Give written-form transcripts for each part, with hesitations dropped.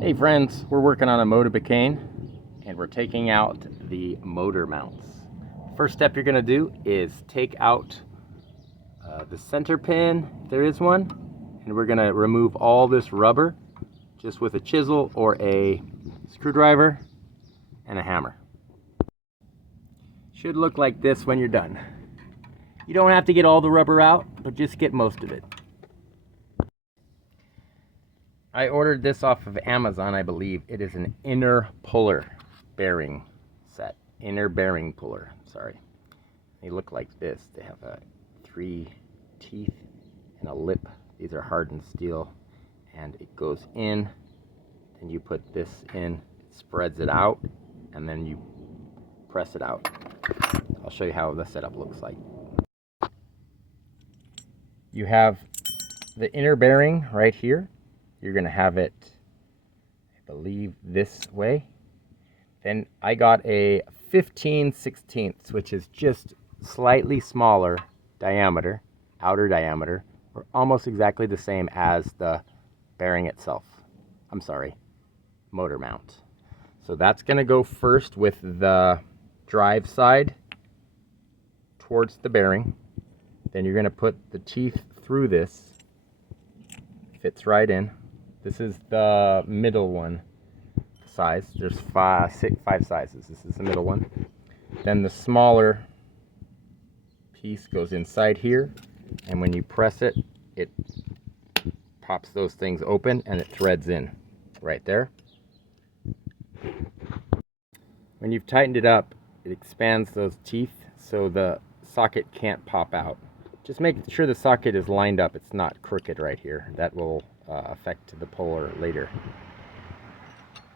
Hey friends, we're working on a motobecane and we're taking out the motor mounts. First step you're going to do is take out the center pin, if there is one, and we're going to remove all this rubber just with a chisel or a screwdriver and a hammer. Should look like this when you're done. You don't have to get all the rubber out, but just get most of it. I ordered this off of Amazon, I believe. It is an inner puller bearing set. Inner bearing puller, sorry. They look like this. They have 3 teeth and a lip. These are hardened steel. And it goes in, and you put this in, it spreads it out, and then you press it out. I'll show you how the setup looks like. You have the inner bearing right here. You're going to have it, I believe, this way. Then I got a 15/16, which is just slightly smaller diameter, outer diameter, or almost exactly the same as the bearing itself. I'm sorry, motor mount. So that's going to go first with the drive side towards the bearing. Then you're going to put the teeth through this. Fits right in. This is the middle one size. There's five sizes. This is the middle one. Then the smaller piece goes inside here, and when you press it, it pops those things open and it threads in right there. When you've tightened it up, it expands those teeth so the socket can't pop out. Just make sure the socket is lined up. It's not crooked right here. That will affect the puller later.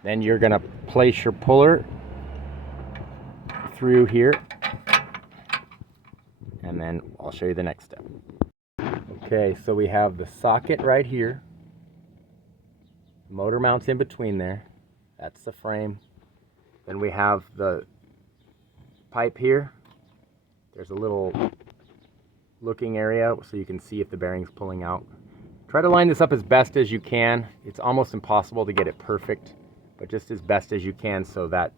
Then you're going to place your puller through here, and then I'll show you the next step. Okay, so we have the socket right here. Motor mounts in between there. That's the frame. Then we have the pipe here. There's a little looking area so you can see if the bearing's pulling out. Try to line this up as best as you can. It's almost impossible to get it perfect, but just as best as you can so that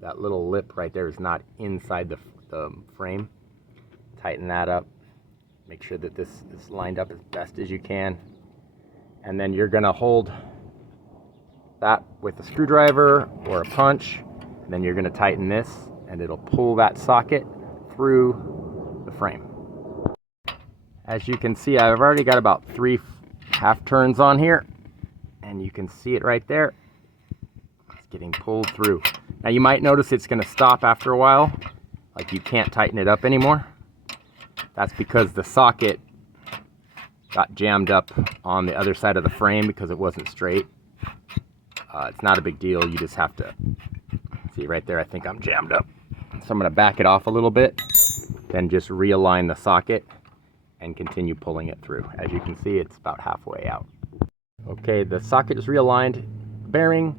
that little lip right there is not inside the frame. Tighten that up. Make sure that this is lined up as best as you can. And then you're going to hold that with a screwdriver or a punch. And then you're going to tighten this, and it'll pull that socket through the frame. As you can see, I've already got about 3 half turns on here, and you can see it right there. It's getting pulled through. Now you might notice it's going to stop after a while, like you can't tighten it up anymore. That's because the socket got jammed up on the other side of the frame because it wasn't straight. It's not a big deal. You just have to see right there. I think I'm jammed up, so I'm going to back it off a little bit, then just realign the socket and continue pulling it through. As you can see, it's about halfway out. Okay, the socket is realigned. Bearing,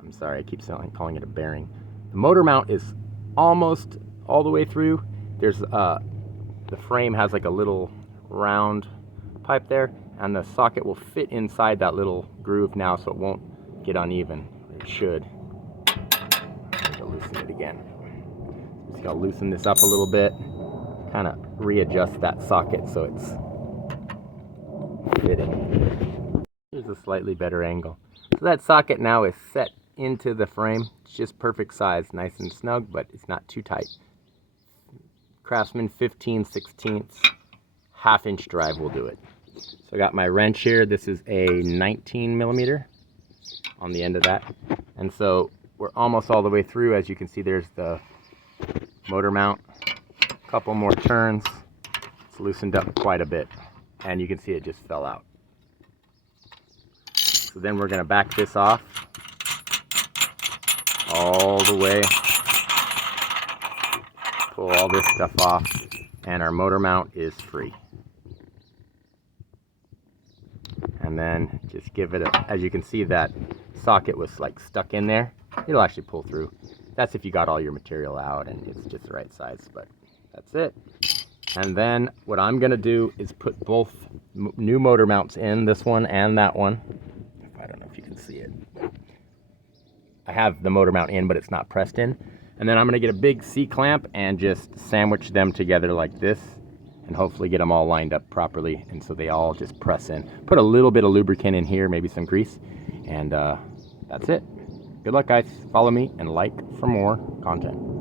I'm sorry, I keep calling it a bearing. The motor mount is almost all the way through. There's the frame has like a little round pipe there, and the socket will fit inside that little groove now, so it won't get uneven. It should. I'm going to loosen it again. Just gonna loosen this up a little bit. Kind of readjust that socket so it's fitting. Here's a slightly better angle. So that socket now is set into the frame. It's just perfect size, nice and snug, but it's not too tight. Craftsman 15/16, half-inch drive will do it. So I got my wrench here. This is a 19mm on the end of that. And so we're almost all the way through. As you can see, there's the motor mount. Couple more turns. It's loosened up quite a bit, and you can see it just fell out. So then we're going to back this off all the way, pull all this stuff off, and our motor mount is free. And then just give it a, as you can see, that socket was like stuck in there. It'll actually pull through. That's if you got all your material out and it's just the right size, but that's it. And then what I'm going to do is put both new motor mounts in, this one and that one. I don't know if you can can see it. I have the motor mount in, but it's not pressed in. And then I'm gonna get a big C-clamp and just sandwich them together like this, and hopefully get them all lined up properly, and so they all just press in. Put a little bit of lubricant in here, maybe some grease, and that's it. Good luck, guys. Follow me and like for more content.